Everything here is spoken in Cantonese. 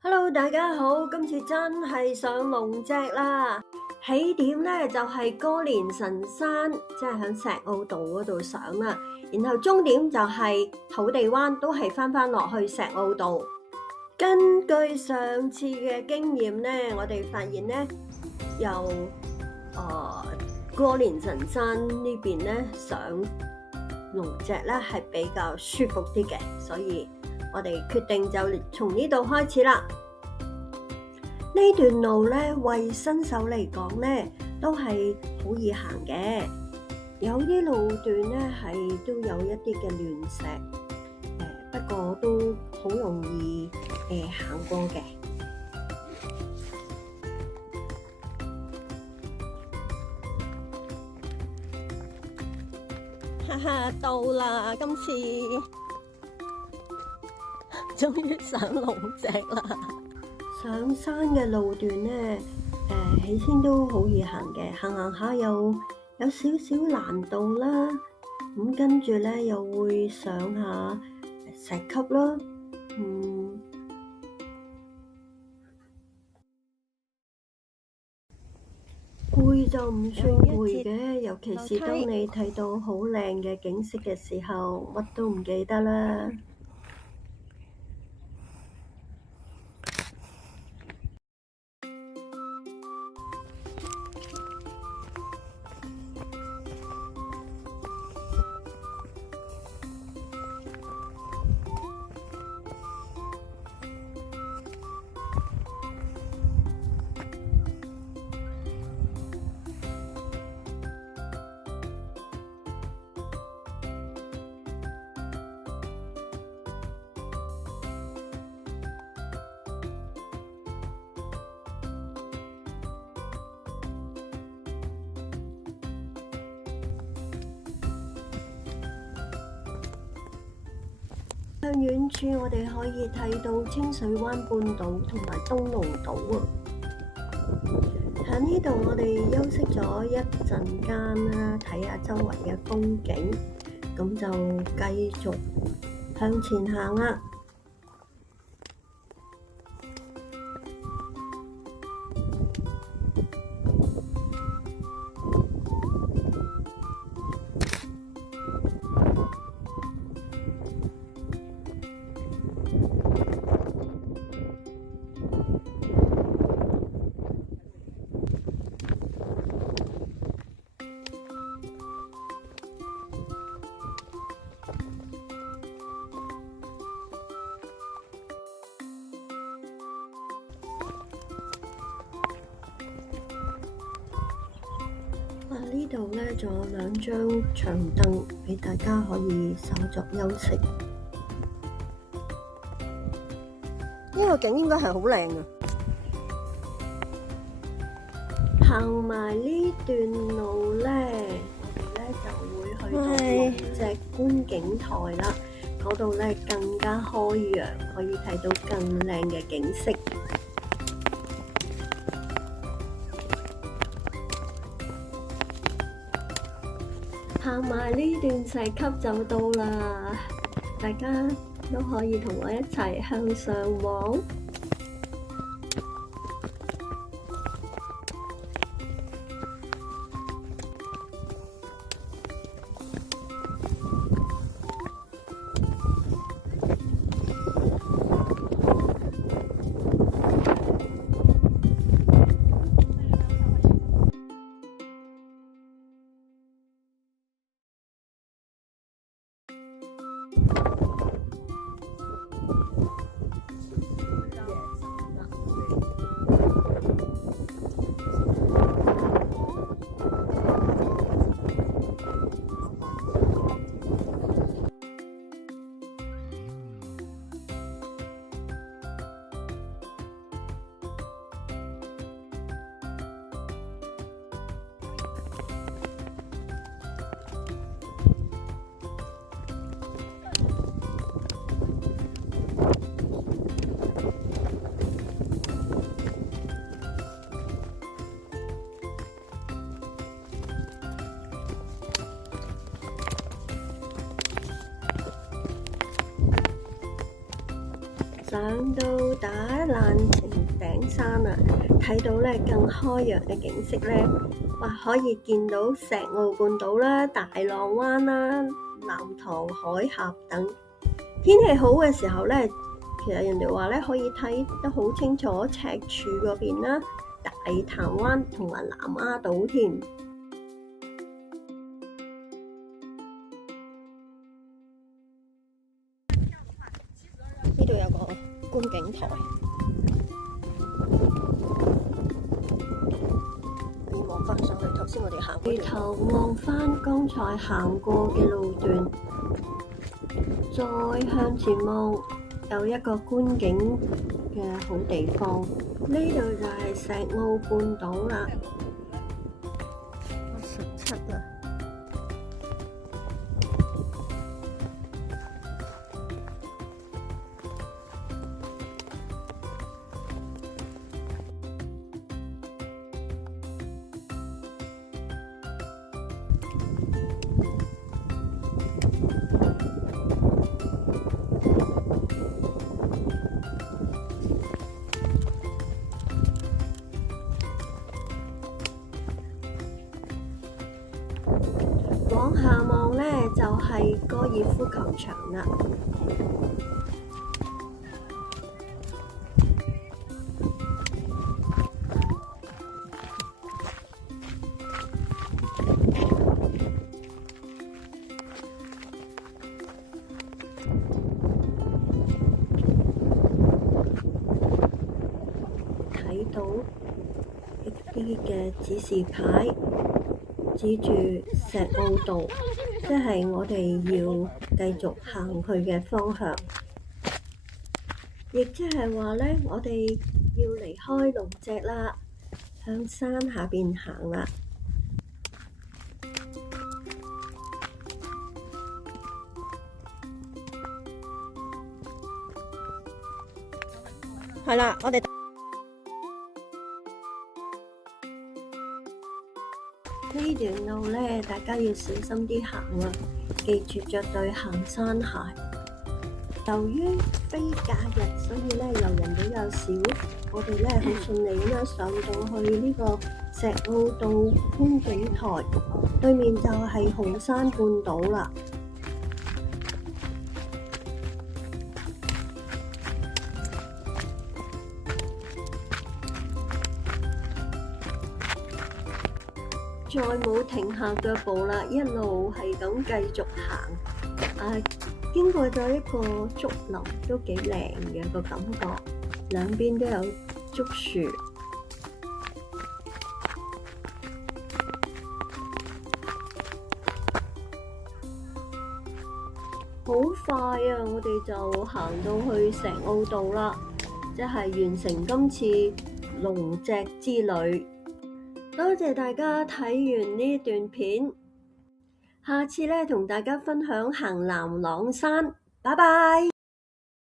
Hello，大家好，今次真係上龍脊啦！起點咧就係歌連臣山，即係喺石澳道嗰度上啦。然後終點就係土地灣，都係翻落去石澳道。根據上次嘅經驗咧，我哋發現咧由歌連臣山呢邊咧上龍脊咧係比較舒服啲嘅，所以我哋決定就從呢度開始啦。呢段路咧，為新手嚟講咧，都係好易行嘅。有啲路段咧係都有一啲嘅亂石，不過都好容易行過嘅。哈哈，到啦！今次終於上龍脊啦！上山嘅路段咧，起先都好易行嘅，行下有少少難度啦。咁跟住咧又會上下石級啦，攰就唔算攰嘅，尤其是當你睇到好靚嘅景色嘅時候，乜都唔記得啦。向遠處我哋可以睇到清水灣半島同埋東龍島啊！喺呢度我哋休息咗一陣間啦，睇下周圍嘅風景，咁就繼續向前行啦。呢度咧仲有兩張長凳俾大家可以稍作休息。呢個景應該係好靚啊！行埋呢段路咧，我哋咧就會去到龍脊觀景台啦。嗰度咧更加開揚，可以睇到更靚嘅景色。行埋呢段石級就到啦，大家都可以同我一齊向上望。上到打爛城頂山啊，睇到咧更開揚嘅景色咧，哇！可以見到石澳半島啦、大浪灣啦、南塘海峽等。天氣好嘅時候咧，其實人哋話咧可以睇得好清楚赤柱嗰邊啦、大潭灣同埋南丫島添。呢度有個觀景台，望翻上去頭先我哋行過，回頭望翻剛才行過嘅路段，再向前望，有一個觀景嘅好地方。呢度就係石澳半島啦，17啦。往下望呢，就係高爾夫球場啦。睇到一啲嘅指示牌，指住石澳道，即係我哋要繼續行去嘅方向，亦即係話呢，我哋要離開龍脊啦，向山下邊行啦。係啦，我哋呢段路咧，大家要小心啲行啊！記住着對行山鞋。由於非假日，所以咧遊人比較少，我哋咧好順利咁樣上到去呢個石澳道觀景台，對面就係紅山半島啦。再冇停下腳步啦，一路係咁繼續行。經過咗一個竹林，都幾靚嘅個感覺，兩邊都有竹樹。好快啊！我哋就行到去石澳道啦，即係完成今次龍脊之旅。多謝大家睇完呢段片，下次咧同大家分享行南朗山，拜拜。